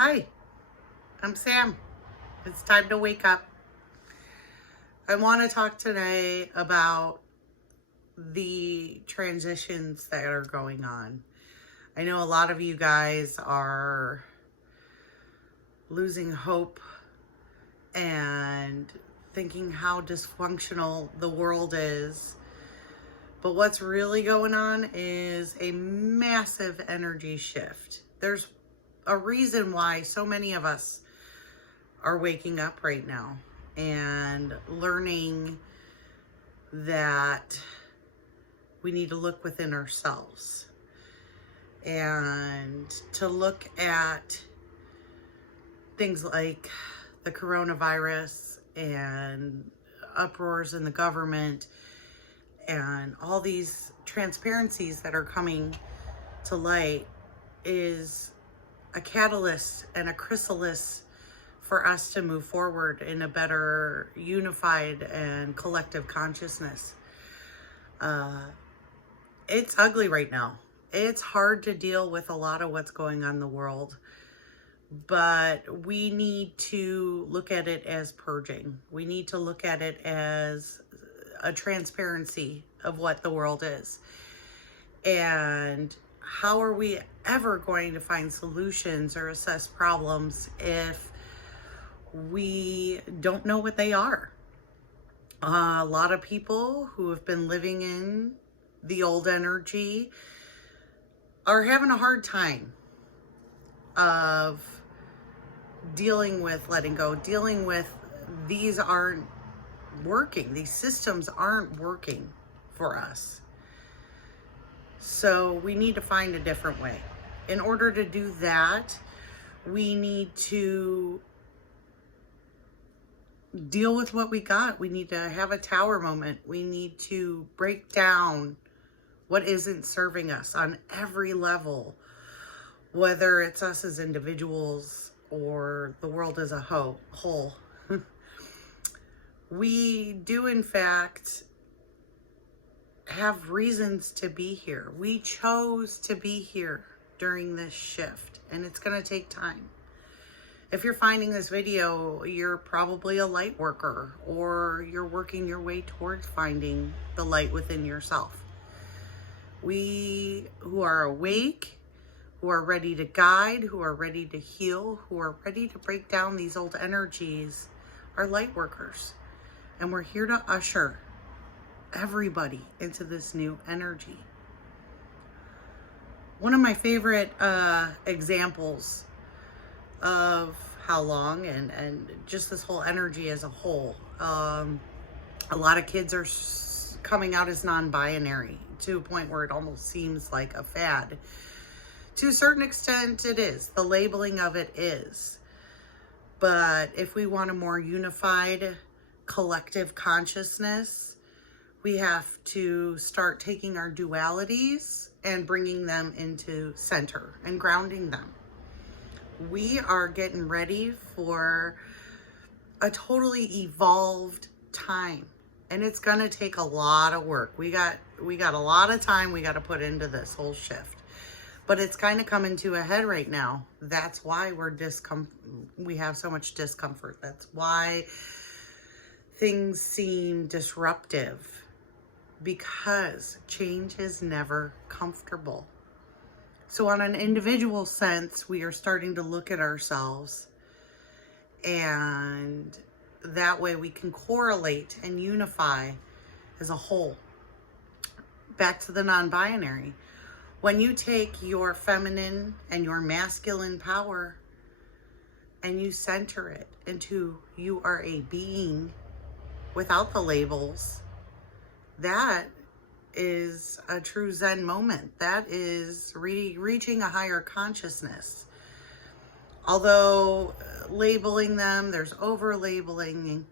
Hi, I'm Sam. It's time to wake up. I want to talk today about the transitions that are going on. I know a lot of you guys are losing hope and thinking how dysfunctional the world is. But what's really going on is a massive energy shift. There's a reason why so many of us are waking up right now and learning that we need to look within ourselves and to look at things like the coronavirus and uproars in the government and all these transparencies that are coming to light is a catalyst and a chrysalis for us to move forward in a better unified and collective consciousness. It's ugly right now. It's hard to deal with a lot of what's going on in the world, but we need to look at it as purging. We need to look at it as a transparency of what the world is. And how are we ever going to find solutions or assess problems if we don't know what they are? A lot of people who have been living in the old energy are having a hard time of dealing with letting go, dealing with these aren't working. These systems aren't working for us. So we need to find a different way. In order to do that, we need to deal with what we got. We need to have a tower moment. We need to break down what isn't serving us on every level, whether it's us as individuals or the world as a whole. We do, in fact, have reasons to be here. We chose to be here during this shift, and it's going to take time. If you're finding this video, you're probably a light worker, or you're working your way towards finding the light within yourself. We who are awake, who are ready to guide, who are ready to heal, who are ready to break down these old energies are light workers. And we're here to usher everybody into this new energy. One of my favorite examples of how long and just this whole energy as a whole, a lot of kids are coming out as non-binary to a point where it almost seems like a fad. To a certain extent it is. The labeling of it is. But if we want a more unified collective consciousness, we have to start taking our dualities and bringing them into center and grounding them. We are getting ready for a totally evolved time, and it's going to take a lot of work. We got a lot of time we got to put into this whole shift, but it's kind of coming to a head right now. That's why we have so much discomfort. That's why things seem disruptive, because change is never comfortable. So on an individual sense, we are starting to look at ourselves, and that way we can correlate and unify as a whole. Back to the non-binary. When you take your feminine and your masculine power and you center it into you are a being without the labels, that is a true Zen moment. That is reaching a higher consciousness. Although labeling them, there's over labeling,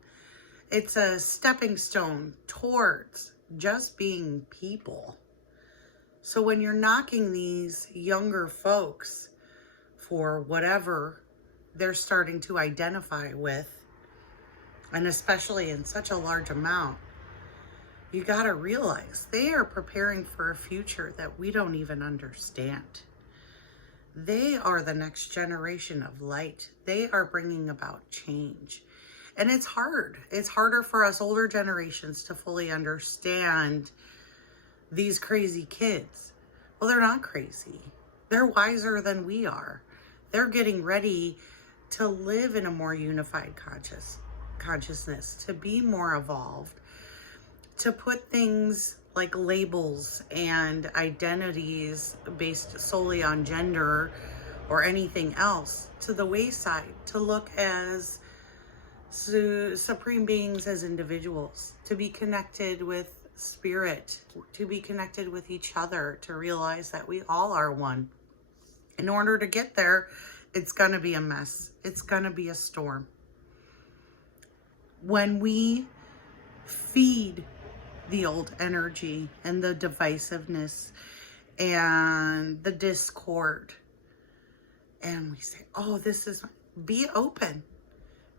it's a stepping stone towards just being people. So when you're knocking these younger folks for whatever they're starting to identify with, and especially in such a large amount, you got to realize they are preparing for a future that we don't even understand. They are the next generation of light. They are bringing about change. And it's hard. It's harder for us older generations to fully understand these crazy kids. Well, they're not crazy. They're wiser than we are. They're getting ready to live in a more unified consciousness, to be more evolved, to put things like labels and identities based solely on gender or anything else to the wayside, to look as supreme beings, as individuals, to be connected with spirit, to be connected with each other, to realize that we all are one. In order to get there, it's going to be a mess. It's going to be a storm. When we feed the old energy and the divisiveness and the discord, and we say, oh, this is, be open.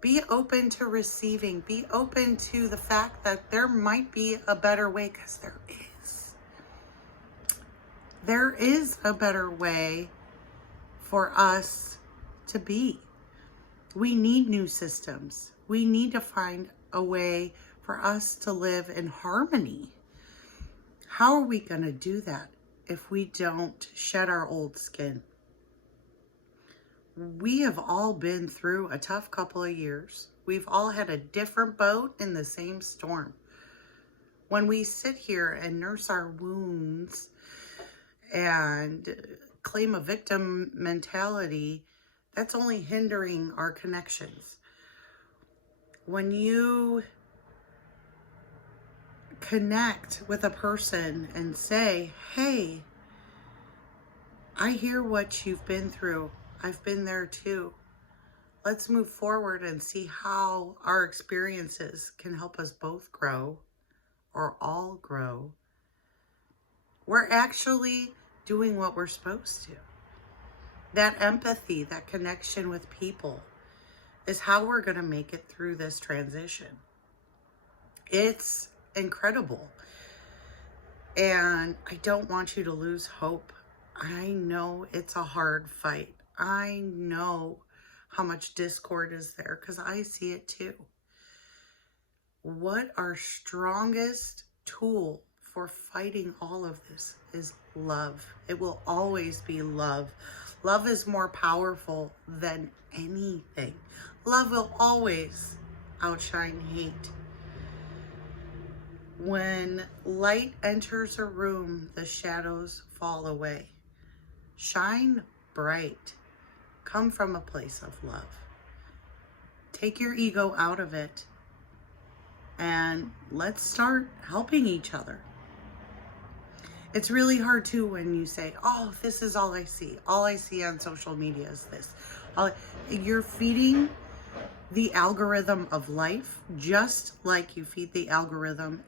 Be open to receiving. Be open to the fact that there might be a better way, because there is. There is a better way for us to be. We need new systems. We need to find a way for us to live in harmony. How are we going to do that if we don't shed our old skin? We have all been through a tough couple of years. We've all had a different boat in the same storm. When we sit here and nurse our wounds and claim a victim mentality, that's only hindering our connections. When you connect with a person and say, hey, I hear what you've been through. I've been there too. Let's move forward and see how our experiences can help us both grow, or all grow. We're actually doing what we're supposed to. That empathy, that connection with people is how we're going to make it through this transition. It's incredible. And I don't want you to lose hope. I know it's a hard fight. I know how much discord is there because I see it too. What our strongest tool for fighting all of this is love. It will always be love. Love is more powerful than anything. Love will always outshine hate. When light enters a room, the shadows fall away. Shine bright. Come from a place of love. Take your ego out of it and let's start helping each other. It's really hard too when you say, oh, this is all I see. All I see on social media is this. You're feeding the algorithm of life just like you feed the algorithm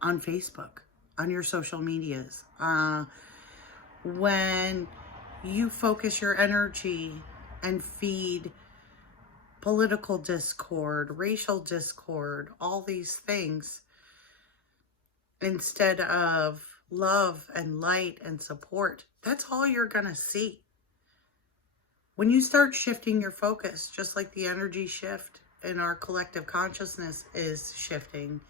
on Facebook, on your social medias. When you focus your energy and feed political discord, racial discord, all these things, instead of love and light and support, that's all you're gonna see. When you start shifting your focus, just like the energy shift in our collective consciousness is shifting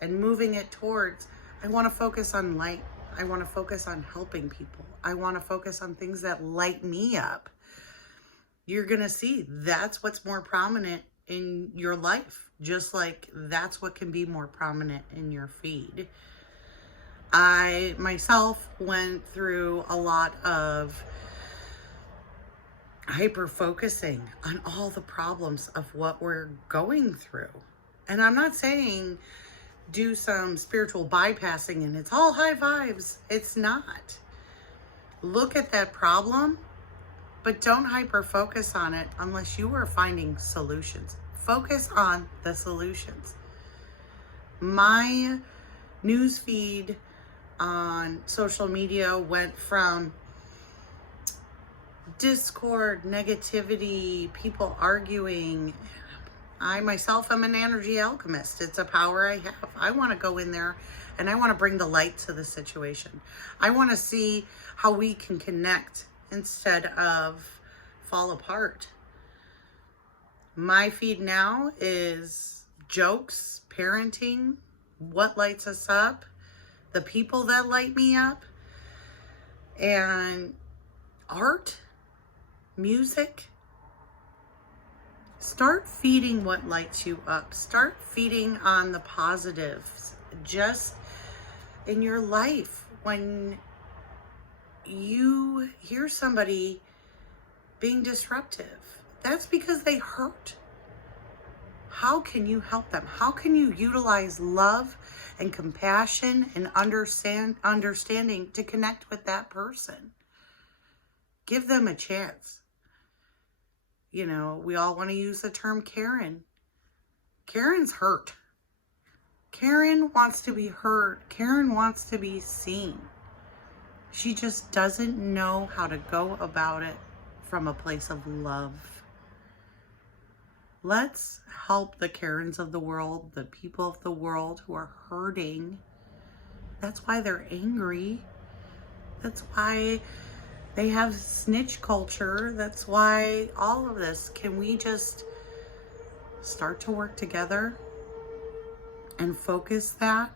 and moving it towards, I want to focus on light. I want to focus on helping people. I want to focus on things that light me up. You're going to see that's what's more prominent in your life, just like that's what can be more prominent in your feed. I myself went through a lot of hyper focusing on all the problems of what we're going through. And I'm not saying do some spiritual bypassing and it's all high vibes. It's not. Look at that problem, but don't hyper focus on it unless you are finding solutions. Focus on the solutions. My news feed on social media went from discord, negativity, people arguing. I myself am an energy alchemist. It's a power I have. I want to go in there and I want to bring the light to the situation. I want to see how we can connect instead of fall apart. My feed now is jokes, parenting, what lights us up, the people that light me up, and art, music. Start feeding what lights you up. Start feeding on the positives just in your life. When you hear somebody being disruptive, that's because they hurt. How can you help them? How can you utilize love and compassion and understanding to connect with that person? Give them a chance. You know, we all want to use the term Karen. Karen's hurt. Karen wants to be heard. Karen wants to be seen. She just doesn't know how to go about it from a place of love. Let's help the Karens of the world, the people of the world who are hurting. That's why they're angry. That's why they have snitch culture. That's why all of this. Can we just start to work together and focus that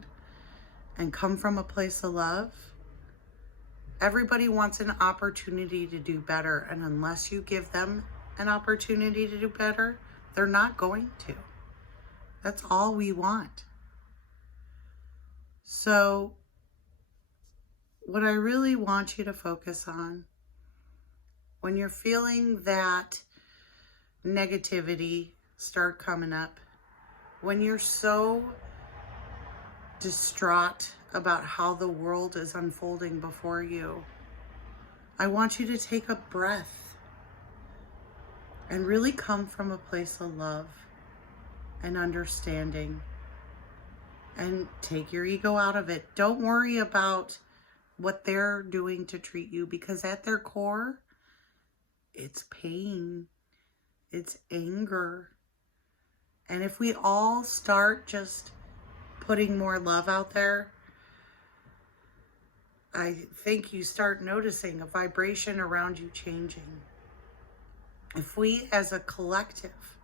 and come from a place of love? Everybody wants an opportunity to do better, and unless you give them an opportunity to do better, they're not going to. That's all we want. So what I really want you to focus on, when you're feeling that negativity start coming up, when you're so distraught about how the world is unfolding before you, I want you to take a breath and really come from a place of love and understanding, and take your ego out of it. Don't worry about what they're doing to treat you, because at their core, it's pain, it's anger. And if we all start just putting more love out there, I think you start noticing a vibration around you changing. If we as a collective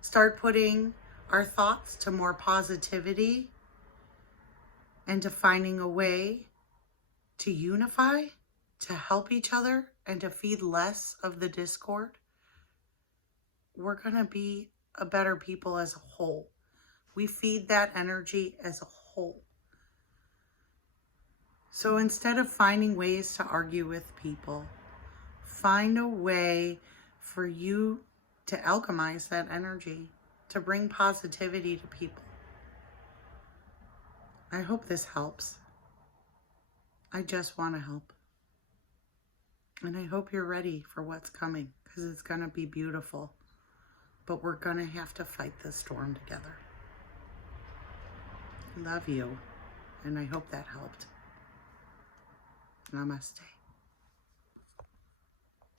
start putting our thoughts to more positivity and to finding a way to unify, to help each other, and to feed less of the discord, we're going to be a better people as a whole. We feed that energy as a whole. So instead of finding ways to argue with people, find a way for you to alchemize that energy, to bring positivity to people. I hope this helps. I just want to help. And I hope you're ready for what's coming, because it's going to be beautiful. But we're going to have to fight this storm together. Love you, and I hope that helped. Namaste.